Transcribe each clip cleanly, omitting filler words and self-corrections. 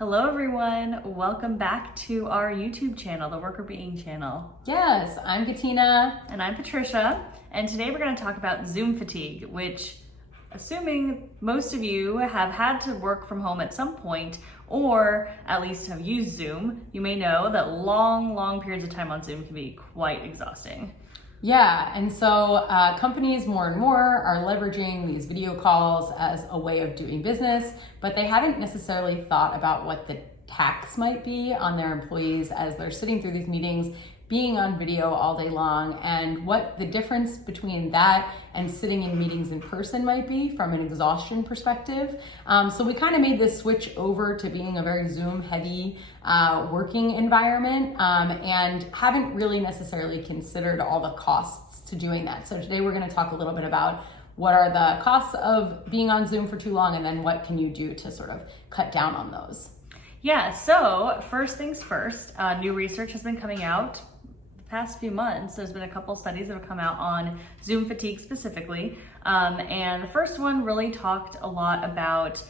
Hello everyone, welcome back to our YouTube channel, the Worker Being channel. Yes, I'm Katina. And I'm Patricia, and today we're going to talk about Zoom fatigue, which, assuming most of you have had to work from home at some point, or at least have used Zoom, you may know that long periods of time on Zoom can be quite exhausting. Yeah, and so companies more and more are leveraging these video calls as a way of doing business, but they haven't necessarily thought about what the tax might be on their employees as they're sitting through these meetings, being on video all day long, and what the difference between that and sitting in meetings in person might be from an exhaustion perspective. So we kind of made this switch over to being a very Zoom heavy working environment and haven't really necessarily considered all the costs to doing that. So today we're going to talk a little bit about what are the costs of being on Zoom for too long, and then what can you do to sort of cut down on those. Yeah, so first things first, new research has been coming out past few months. There's been a couple studies that have come out on Zoom fatigue specifically. And the first one really talked a lot about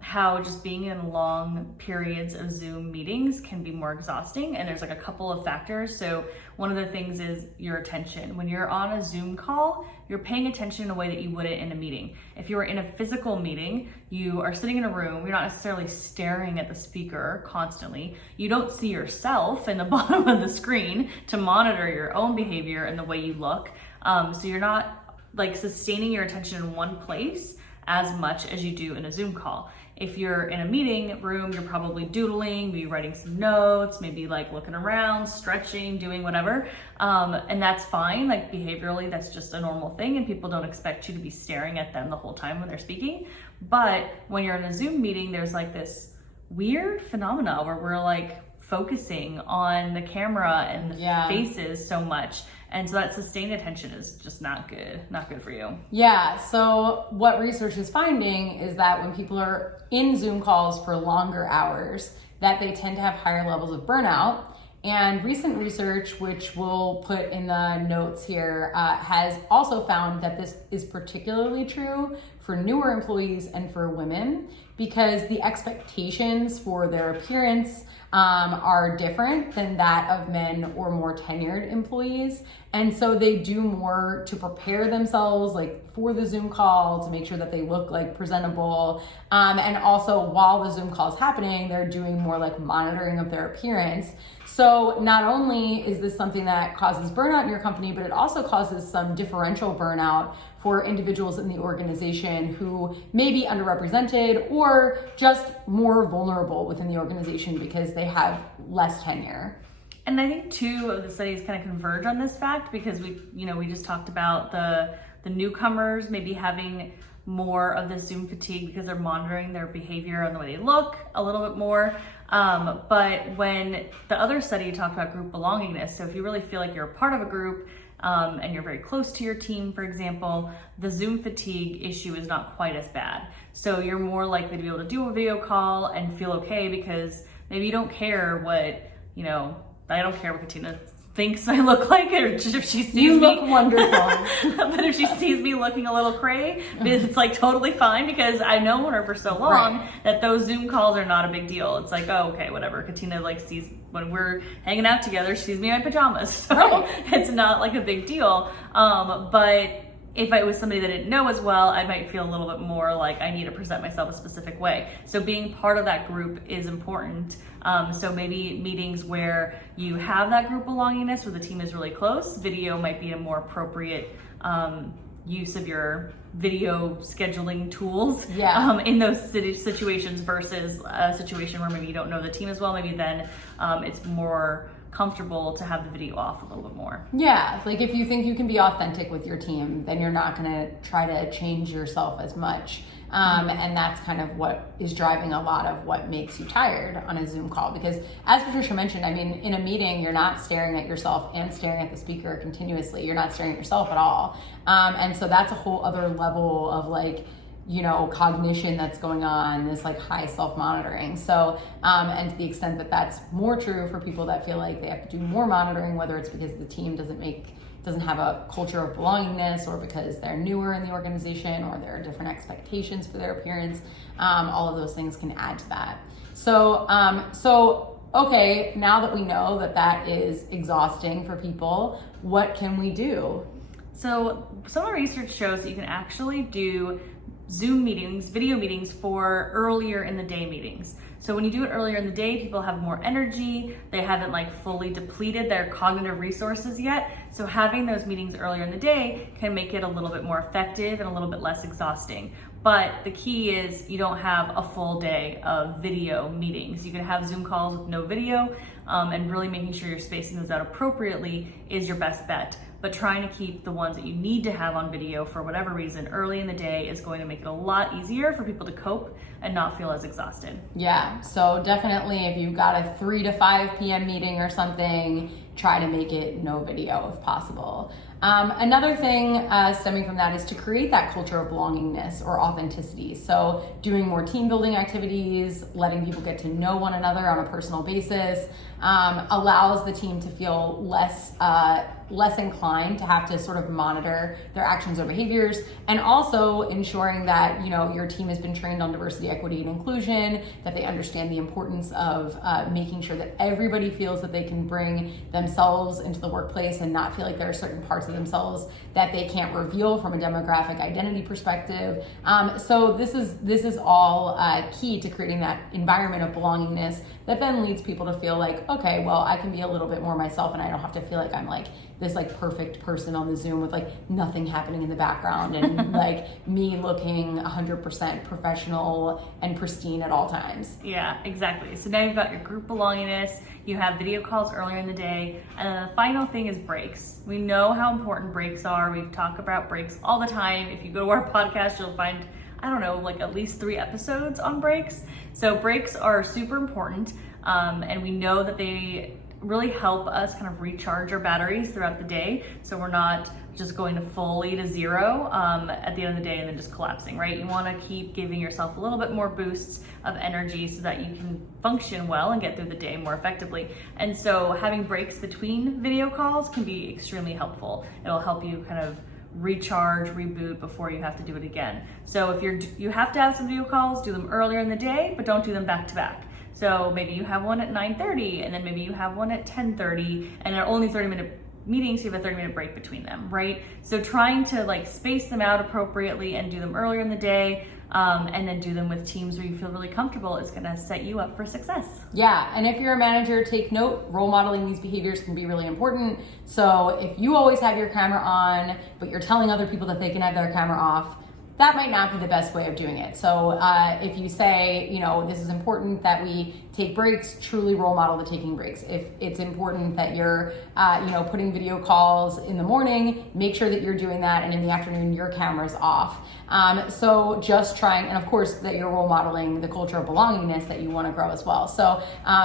how just being in long periods of Zoom meetings can be more exhausting. And there's like a couple of factors. So one of the things is your attention. When you're on a Zoom call, you're paying attention in a way that you wouldn't in a meeting. If you were in a physical meeting, you are sitting in a room, you're not necessarily staring at the speaker constantly. You don't see yourself in the bottom of the screen to monitor your own behavior and the way you look. So you're not like sustaining your attention in one place as much as you do in a Zoom call. If you're in a meeting room, you're probably doodling, maybe writing some notes, maybe like looking around, stretching, doing whatever. And that's fine, like behaviorally, that's just a normal thing and people don't expect you to be staring at them the whole time when they're speaking. But when you're in a Zoom meeting, there's like this weird phenomena where we're like focusing on the camera and the faces so much. And so that sustained attention is just not good for you. Yeah, so what research is finding is that when people are in Zoom calls for longer hours, that they tend to have higher levels of burnout. And recent research, which we'll put in the notes here, has also found that this is particularly true for newer employees and for women because the expectations for their appearance are different than that of men or more tenured employees. And so they do more to prepare themselves like for the Zoom call to make sure that they look like presentable. And also while the Zoom call is happening, they're doing more like monitoring of their appearance. So not only is this something that causes burnout in your company, but it also causes some differential burnout for individuals in the organization who may be underrepresented or just more vulnerable within the organization because they have less tenure. And I think two of the studies kind of converge on this fact because we just talked about the newcomers maybe having more of the Zoom fatigue because they're monitoring their behavior and the way they look a little bit more. But when the other study talked about group belongingness, so if you really feel like you're a part of a group and you're very close to your team, for example, the Zoom fatigue issue is not quite as bad. So you're more likely to be able to do a video call and feel okay because maybe you don't care what, I don't care what Katina thinks I look like, or if she sees you me. look wonderful. But if she sees me looking a little cray, it's like totally fine because I've known her for so long that those Zoom calls are not a big deal. It's like, oh, okay, whatever. Katina like sees when we're hanging out together, she sees me in my pajamas. So it's not like a big deal. But if I was somebody that I didn't know as well, I might feel a little bit more like I need to present myself a specific way. So being part of that group is important. So maybe meetings where you have that group belongingness where the team is really close, video might be a more appropriate use of your video scheduling tools in those situations versus a situation where maybe you don't know the team as well. Maybe then it's more comfortable to have the video off a little bit more. Yeah, like if you think you can be authentic with your team, then you're not going to try to change yourself as much. And that's kind of what is driving a lot of what makes you tired on a Zoom call. Because as Patricia mentioned, I mean, in a meeting, you're not staring at yourself and staring at the speaker continuously. You're not staring at yourself at all. And so that's a whole other level of like, cognition that's going on, this like high self-monitoring. So, and to the extent that that's more true for people that feel like they have to do more monitoring, whether it's because the team doesn't make doesn't have a culture of belongingness, or because they're newer in the organization, or there are different expectations for their appearance. All of those things can add to that. So okay, now that we know that that is exhausting for people, what can we do? So some of the research shows that you can actually do Zoom meetings, video meetings for earlier in the day meetings. So when you do it earlier in the day, people have more energy. They haven't like fully depleted their cognitive resources yet. So having those meetings earlier in the day can make it a little bit more effective and a little bit less exhausting. But the key is you don't have a full day of video meetings. You can have Zoom calls with no video, and really making sure you're spacing those out appropriately is your best bet. But trying to keep the ones that you need to have on video for whatever reason early in the day is going to make it a lot easier for people to cope and not feel as exhausted. Yeah, so definitely if you've got a 3 to 5 p.m. meeting or something, try to make it no video if possible. Another thing stemming from that is to create that culture of belongingness or authenticity. So doing more team building activities, letting people get to know one another on a personal basis, allows the team to feel less inclined to have to sort of monitor their actions or behaviors, and also ensuring that, you know, your team has been trained on diversity, equity, and inclusion, that they understand the importance of making sure that everybody feels that they can bring themselves into the workplace and not feel like there are certain parts of themselves that they can't reveal from a demographic identity perspective. So this is all key to creating that environment of belongingness that then leads people to feel like, okay, well, I can be a little bit more myself and I don't have to feel like I'm like this like perfect person on the Zoom with like nothing happening in the background and like me looking 100% professional and pristine at all times. Yeah, exactly. So now you've got your group belongingness, you have video calls earlier in the day, and then the final thing is breaks. We know how important breaks are. We've talked about breaks all the time. If you go to our podcast, you'll find, I don't know, like at least 3 episodes on breaks. So breaks are super important, and we know that they really help us kind of recharge our batteries throughout the day, so we're not just going to fully to zero at the end of the day and then just collapsing, right? You want to keep giving yourself a little bit more boosts of energy so that you can function well and get through the day more effectively. And so having breaks between video calls can be extremely helpful. It'll help you kind of recharge, reboot before you have to do it again. So if you have to have some video calls, do them earlier in the day, but don't do them back to back. So maybe you have one at 9:30 and then maybe you have one at 10:30, and they're only 30-minute meetings, so you have a 30-minute break between them, right? So trying to like space them out appropriately and do them earlier in the day, and then do them with teams where you feel really comfortable is gonna set you up for success. Yeah, and if you're a manager, take note, role modeling these behaviors can be really important. So if you always have your camera on, but you're telling other people that they can have their camera off, that might not be the best way of doing it. So if you say, you know, this is important that we take breaks, truly role model the taking breaks. If it's important that you're, putting video calls in the morning, make sure that you're doing that, and in the afternoon, your camera's off. So just trying, and of course that you're role modeling the culture of belongingness that you want to grow as well. So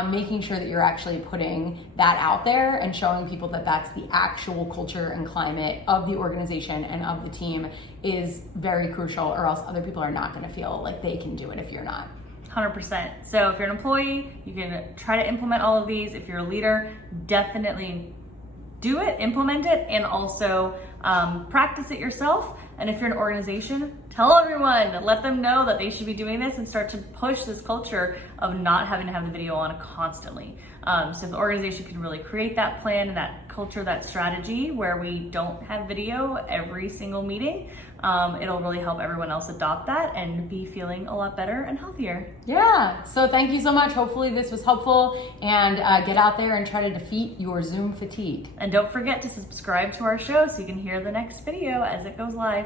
making sure that you're actually putting that out there and showing people that that's the actual culture and climate of the organization and of the team is very crucial, or else other people are not going to feel like they can do it if you're not. 100%. So if you're an employee, you can try to implement all of these. If you're a leader, definitely do it, implement it, and also practice it yourself. And if you're an organization, tell everyone, let them know that they should be doing this and start to push this culture of not having to have the video on constantly. So if the organization can really create that plan and that culture, that strategy where we don't have video every single meeting, it'll really help everyone else adopt that and be feeling a lot better and healthier. Yeah, so thank you so much. Hopefully this was helpful, and get out there and try to defeat your Zoom fatigue. And don't forget to subscribe to our show so you can hear the next video as it goes live.